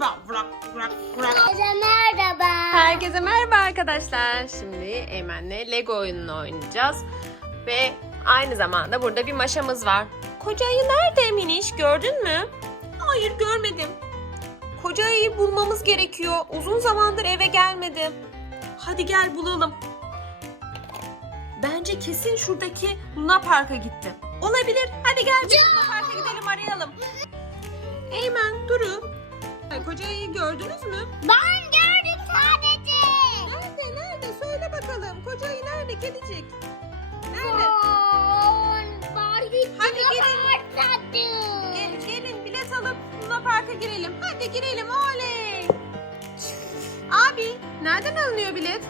Herkese merhaba. Herkese merhaba arkadaşlar. Şimdi Eymen'le Lego oyununu oynayacağız. Ve aynı zamanda burada bir maşamız var. Koca ayı nerede Miniş? Gördün mü? Hayır görmedim. Koca ayıyı bulmamız gerekiyor. Uzun zamandır eve gelmedi. Hadi gel bulalım. Bence kesin şuradaki Luna Park'a gitti. Olabilir. Hadi gel biz Luna Park'a gidelim arayalım. Eymen, Duru. Koca ayıyı gördünüz mü? Ben gördüm sadece. Nerede nerede söyle bakalım. Koca ayı nerede kedicik? Nerede? Son Hadi gelin. Gel, gelin bilet alıp Luna Park'a girelim. Hadi girelim oley. Abi nereden alınıyor bilet?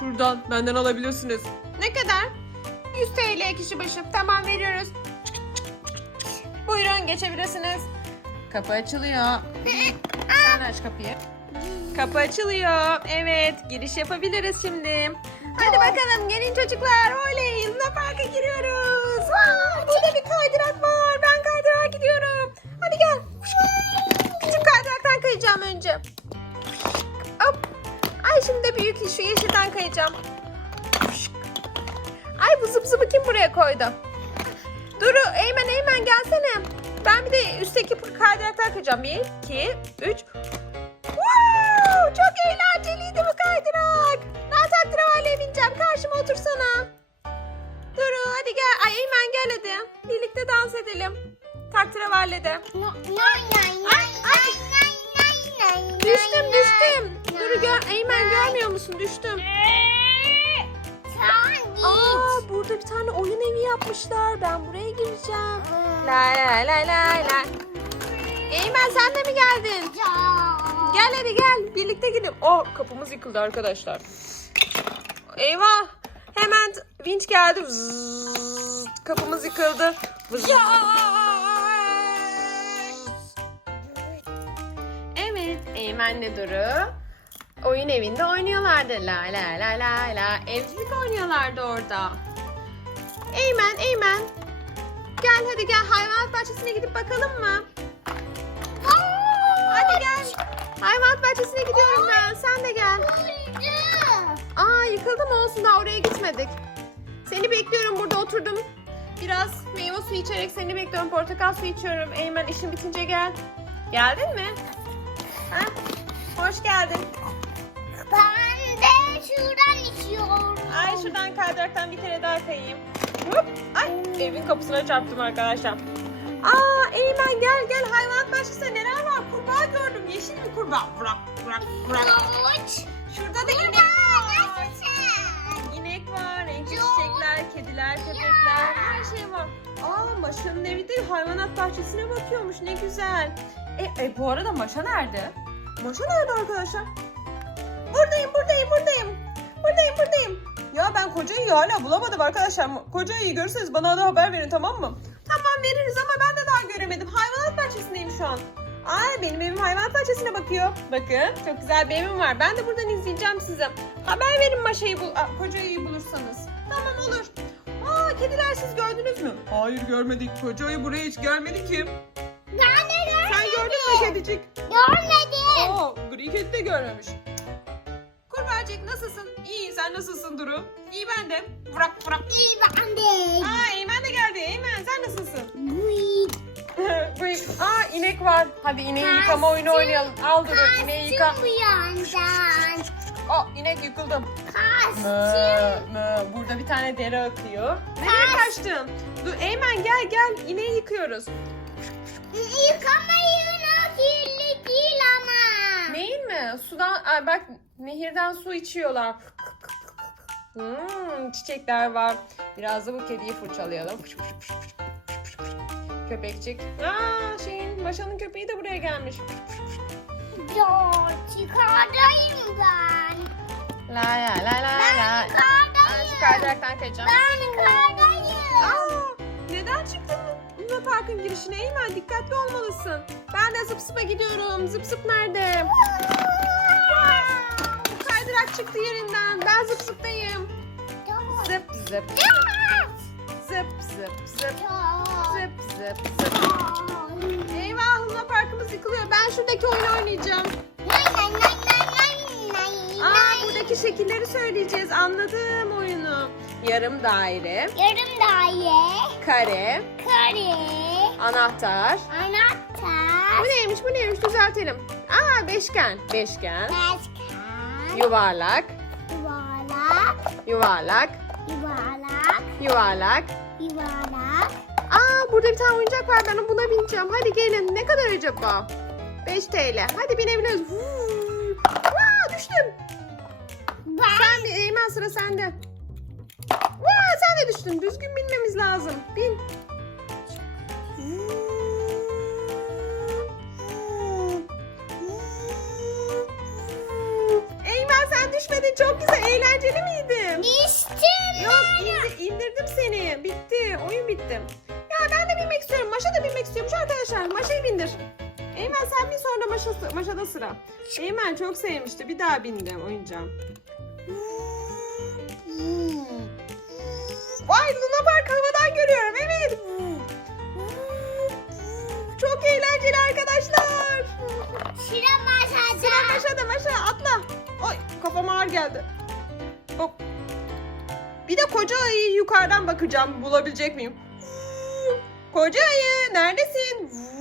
Şuradan benden alabilirsiniz. Ne kadar? 100 TL kişi başı. Tamam veriyoruz. Buyurun geçebilirsiniz. Kapı açılıyor. Aç kapıyı. Kapı açılıyor. Evet, giriş yapabiliriz şimdi. Hadi bakalım gelin çocuklar. Oley, Luna Park'a giriyoruz. Wow, burada bir kaydırak var. Ben kaydırağa gidiyorum. Hadi gel. Küçük kaydıraktan kayacağım önce. Hop. Ay şimdi de büyük şu yeşilden kayacağım. Ay bu zıp zıbı kim buraya koydu? Duru, Eymen, Eymen gelsene. Ben bir de üstteki kaydıraktan kayacağım. Bir, iki, üç. Çok eğlenceliydi bu kaydırak. Ben taktiravalliye bineceğim. Karşıma otursana. Duru hadi gel. Ay Eymen gel hadi. Birlikte dans edelim. Taktiravallide. Düştüm düştüm. Duru gör, Eymen görmüyor musun? Düştüm. Aa burada bir tane oyun evi yapmışlar. Ben buraya gireceğim. La la la la la. Eymen sen de mi geldin? Gel hadi gel. Birlikte gidelim. Oh kapımız yıkıldı arkadaşlar. Eyvah. Hemen vinç geldi. Vzzz. Kapımız yıkıldı. Vzzz. Evet. Eymen'le Duru oyun evinde oynuyorlardı. La la la la la. Evcilik oynuyorlardı orada. Eymen, Eymen. Gel hadi gel hayvanat bahçesine gidip bakalım mı? Hadi gel. Hayvanat bahçesine gidiyorum ben. Sen de gel. Aa yıkıldı mı olsun daha oraya gitmedik. Seni bekliyorum burada oturdum. Biraz meyve suyu içerek seni bekliyorum. Portakal suyu içiyorum. Eymen işin bitince gel. Geldin mi? Ha? Hoş geldin. Ben de şuradan içiyorum. Ay şuradan kaydıraktan bir kere daha kayayım. Hop. Ay evin kapısına çarptım arkadaşlar. Aa Eymen gel gel hayvanat bahçesinde neler var? Kurbağa gördüm. Yeşil bir kurbağa. Bırak bırak bırak. Uç. Şurada da inek var. İnek var, renkli çiçekler, kediler, köpekler, her şey var. Aa Maşa'nın evi de hayvanat bahçesine bakıyormuş. Ne güzel. E, e bu arada Maşa nerede? Maşa nerede arkadaşlar? Buradayım, buradayım, buradayım. Buradayım, buradayım. Ya ben kocayı hala bulamadım arkadaşlar. Kocayı görürseniz bana da haber verin tamam mı? Veririz ama ben de daha göremedim. Hayvanat bahçesindeyim şu an. Ay benim evim hayvanat bahçesine bakıyor. Bakın çok güzel bir evim var. Ben de buradan izleyeceğim sizi. Haber verin Maşa'yı bul Aa, kocayı bulursanız. Tamam olur. Aa kediler siz gördünüz mü? Hayır görmedik. Kocayı buraya hiç gelmedi ki. Ben de görmedim. Sen gördün mü kedicik? Görmedim. Aa gri kedi de görmemiş. Kurbağacık nasılsın? İyi sen nasılsın Duru? İyi ben de. Bırak bırak. İyi ben de. Aa Eymen de geldi. Eymen inek var. Hadi ineği yıkama oyunu oynayalım. Al Duru ineği yıka. Kaçtım bu yandan. Aa inek yıkıldı. Kaçtım. Mö, mö. Burada bir tane dere akıyor. Nereye kaçtın? Dur Eymen gel gel ineği yıkıyoruz. Yıkamayın o kirli değil ama. Neyin mi? Sudan ay bak nehirden su içiyorlar. Hmm, çiçekler var. Biraz da bu kediyi fırçalayalım. Köpekçik. Aa şeyin Maşa'nın köpeği de buraya gelmiş. Ya çıkardayım ben. La la la la la. Ben şu kaydıraktan kaçacağım. Ben çıkardayım. Aa, neden çıktın Luna Park'ın girişine Eymen? Dikkatli olmalısın. Ben de zıp zıpa gidiyorum. Zıp zıp nerede? Kaydırak çıktı yerinden. Ben zıp zıptayım. Zıp zıp. Zıp zıp zıp. Zıp zıp zıp. Eyvah Luna Park'ımız yıkılıyor. Ben şuradaki oyunu oynayacağım. Nay nay nay nay nay nay Aa buradaki şekilleri söyleyeceğiz. Anladım oyunu. Yarım daire, Yarım daire, kare, kare, anahtar. anahtar, Bu neymiş bu neymiş düzeltelim. Aa beşgen. Beşgen. beşgen, Yuvarlak. yuvarlak, Yuvarlak. yuvarlak, Yuvarlak. yuvarlak. Aa burada bir tane oyuncak var. Ben buna bineceğim. Hadi gelin. Ne kadar acaba? 5 TL. Hadi binebiliyoruz. Vaa düştüm. Ben Sen bir Eymen sıra sende. Vaa sen de düştün. Düzgün binmemiz lazım. Bin. Eymen sen düşmedin. Çok güzel. Eğlenceli miydi? İndi- indirdim seni. Bitti. Oyun bitti. Ya ben de binmek istiyorum. Maşa da binmek istiyormuş arkadaşlar. Maşayı bindir. Eymen sen bin sonra maşa, maşada sıra. Eymen çok sevmişti. Bir daha bindim oyuncağım. Vay Luna Park havadan görüyorum. Evet. Çok eğlenceli arkadaşlar. Sıra masada. Sıra Maşa'da Maşa atla. Oy kafam ağır geldi. Hop. Bir de koca ayıyı yukarıdan bakacağım. Bulabilecek miyim? Koca ayı neredesin? Ayı.